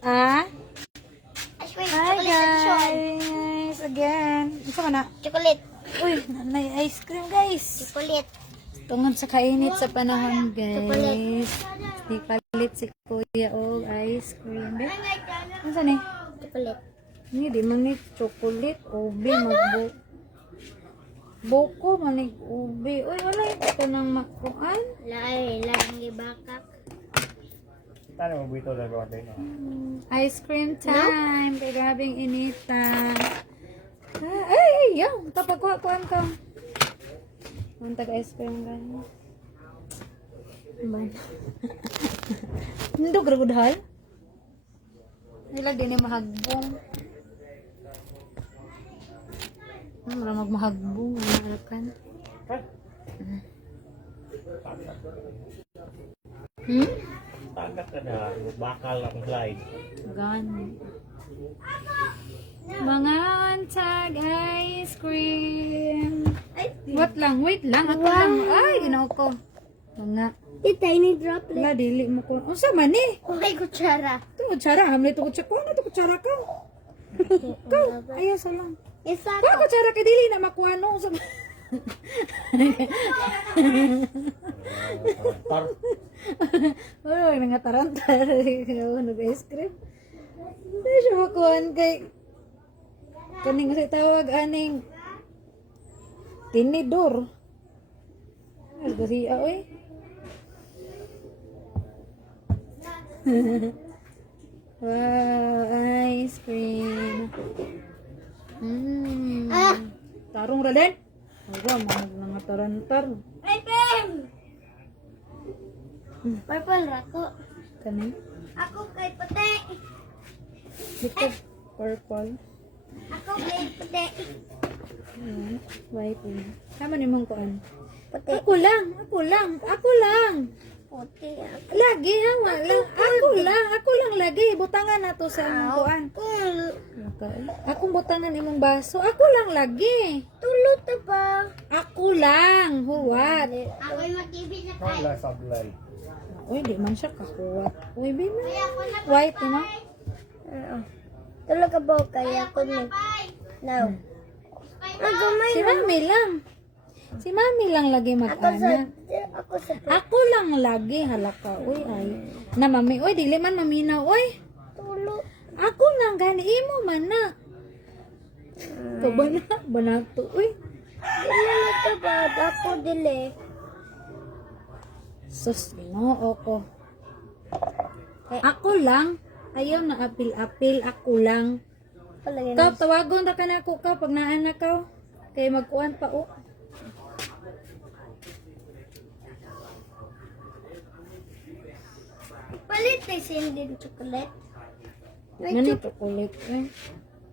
Ah? Ice cream, Hi chocolate edition. guys! Again. Isa ka na? Chocolate. Uy, may ice cream guys. Chocolate. Tungod sa kainit sa panahon Chocolate. guys. Ipalit si Kuya og ice cream. Ano saan eh? Chocolate. Hindi, di man ni chocolate. Ubi, magbo. Boko, manig ubi. Uy, wala ito nang makuan. Lai, lang ibakak. Paano mo bito lang gawin tayo? Ice cream time. Kay grabing inita. Ay, yan. Tapagkuhan ka. Ang taga-ice cream ganyan. Ban. Hindi gragudhal. Nila din yung mahagbong. Mara magmahagbong. Maharakan. Tagat ka na, bakal ang slide. Gani. Mga untag ice cream. Wait lang. Ako lang. Ay, ginaw ko. Mga. The tiny droplet. Wala, dili mo ko. Unsa man eh? Oh my kutsara. Ito kutsara. Hamli ito kutsara. Kung ano ito kutsara ka? Ikaw. Ayaw sa lang. Isa Kung ko. kutsara ka, dili na makuha no. Unsa man. Par, Oh, mga tarantar. Nag-ice cream. Hindi siya makuhaan kay kaning sa tawag aning tinidor. Ay, gasiya oy. Wow, ice cream. Tarong ra din. Wala, mga tarantar. Pem! Purple rako. Kani? Ako kay puti. Dito, purple. Ako kay puti. Ayan, white yun. Tama ni mong kuan. Puti. Ako lang. Puti. Lagi hawa lang. Ako lang lagi. Butangan na to sa imong kuan. Akong butangan imong baso. Ako lang lagi. Tulot na ba? Ako lang. Huwat. Ako'y mag-ibig na kayo. wala sablay. Uy, di man siya kahuwat. Uy, di man. White, you know? Tulog ka ba kaya ako ni? Now. Nagamay Si Mami lang. Si Mami lang lagi mag-anak. Ako sa Ako lang lagi. Halaka. Uy, ay. Na Mami. Uy, dili man maminaw. Uy. tulog. Ako lang gani. Imo man na. Kabana. Banato. Uy. Dili na ito ba? Ako dili. Sus, ginoo ko. Ako lang. Ayaw na apil-apil. Ako lang. Palagay Ikaw, tawagon na ka na ako ka pag naanak ka. Kaya magkuhan pa o. Palit na sindin chocolate. Ano chocolate eh.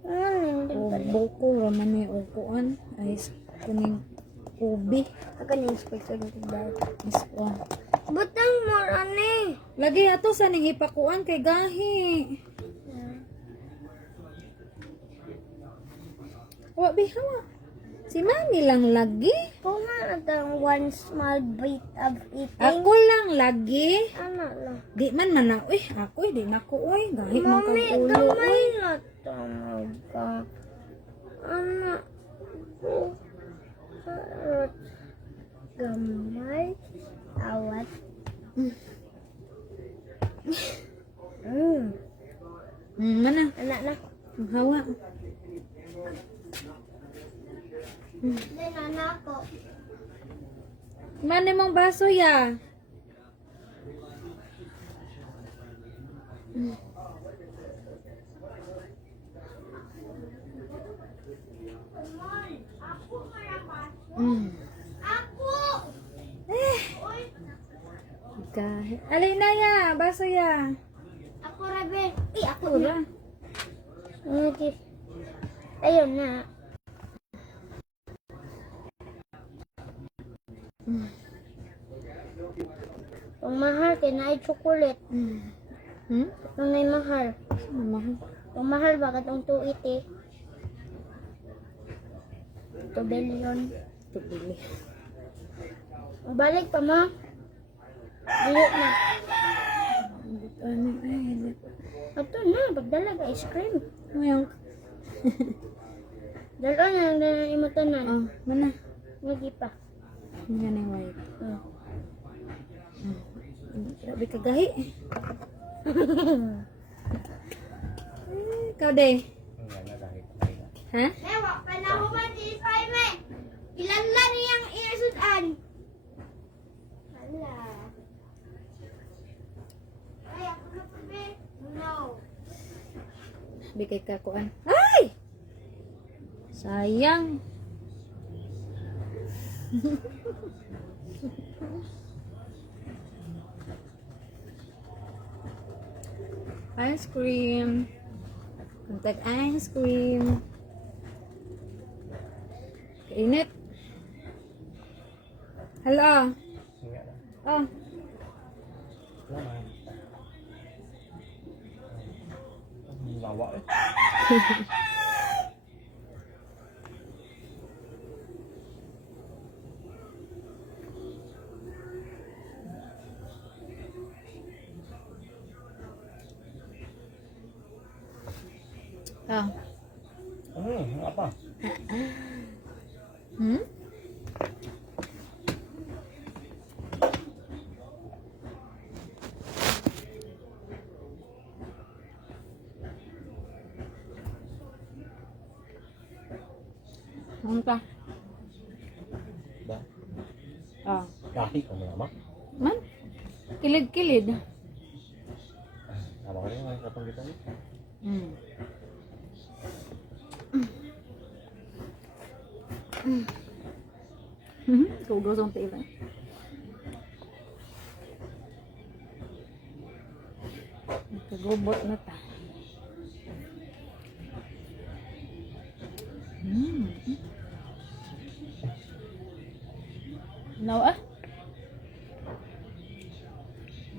Hindi O palit. buko, raman eh. O kuhan. Ay, kuning ubi. Ako na yung sponsor ng tigdal. Is kuhan. Butang mo, ane. Lagi ato sa ning ipakuan kay gahi. Wa bihawa. Si Mami lang lagi. Kung nga natang one small bite of eating. Ako lang lagi. Ano lang. Di man mana. Uy, ako di na ko. Uy, gahi man Mami, kag ulo. gamay Uy. na tamag ka. Anak ko. Sarot. Gamay. Awat. Mana? Anak na. Hawa. Then anak ko. Man mong baso ya. Ako! Gahi. Alin na ya, baso ya. Ako rabe. Ako Ura. Okay. Ayun na. Ang mahal, kinay chocolate. Hmm? Ang may mahal. Mahal. Ang mahal, bakit ang 280? 2 billion. Tubili. Balik pa, ma. Dili na. Ano ay. Ito na. pagdalag ice cream. Mayang. Dalo na imutanan. Oh, mana? Lagi pa. Yan yung white. Oh. Grabe ka gahi. Ikaw, day. Ang gana dahil. Ha? Ewa, panahuman di Jaime. Ilan lang niyang inasudan. Hala. Ay, ako na sabi. No. Bigay ka kuan. Ay! Sayang. Ice cream. Contact ice cream. Kainit. Hello. Nga na. Oh. Laman. Ang lawa eh. Oh. Apa? Hmm? Ano ka? Ba? Oh. Dahil ko mo naman. Man? Kilid-kilid. Tama ka rin ang kapanggitan niya. Hmm. Tugas ang tila. Nagkagubot na ta. Now ah?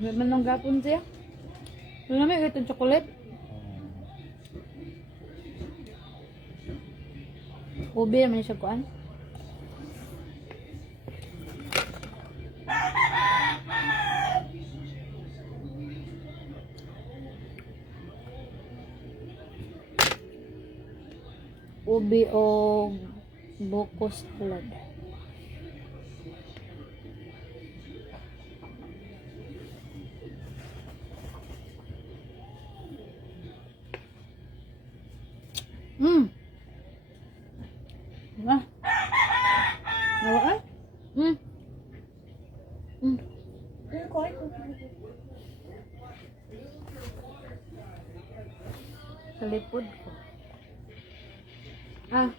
May manong gapon siya. Ano naman itong chocolate? Ubi naman siya kuan. Ubi o bukos salad. Ah. Nawa ay? Kalipod ko. Ah.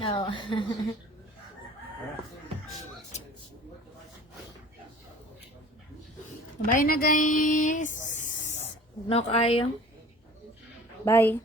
Oo. Bye na guys. No kayo. Bye.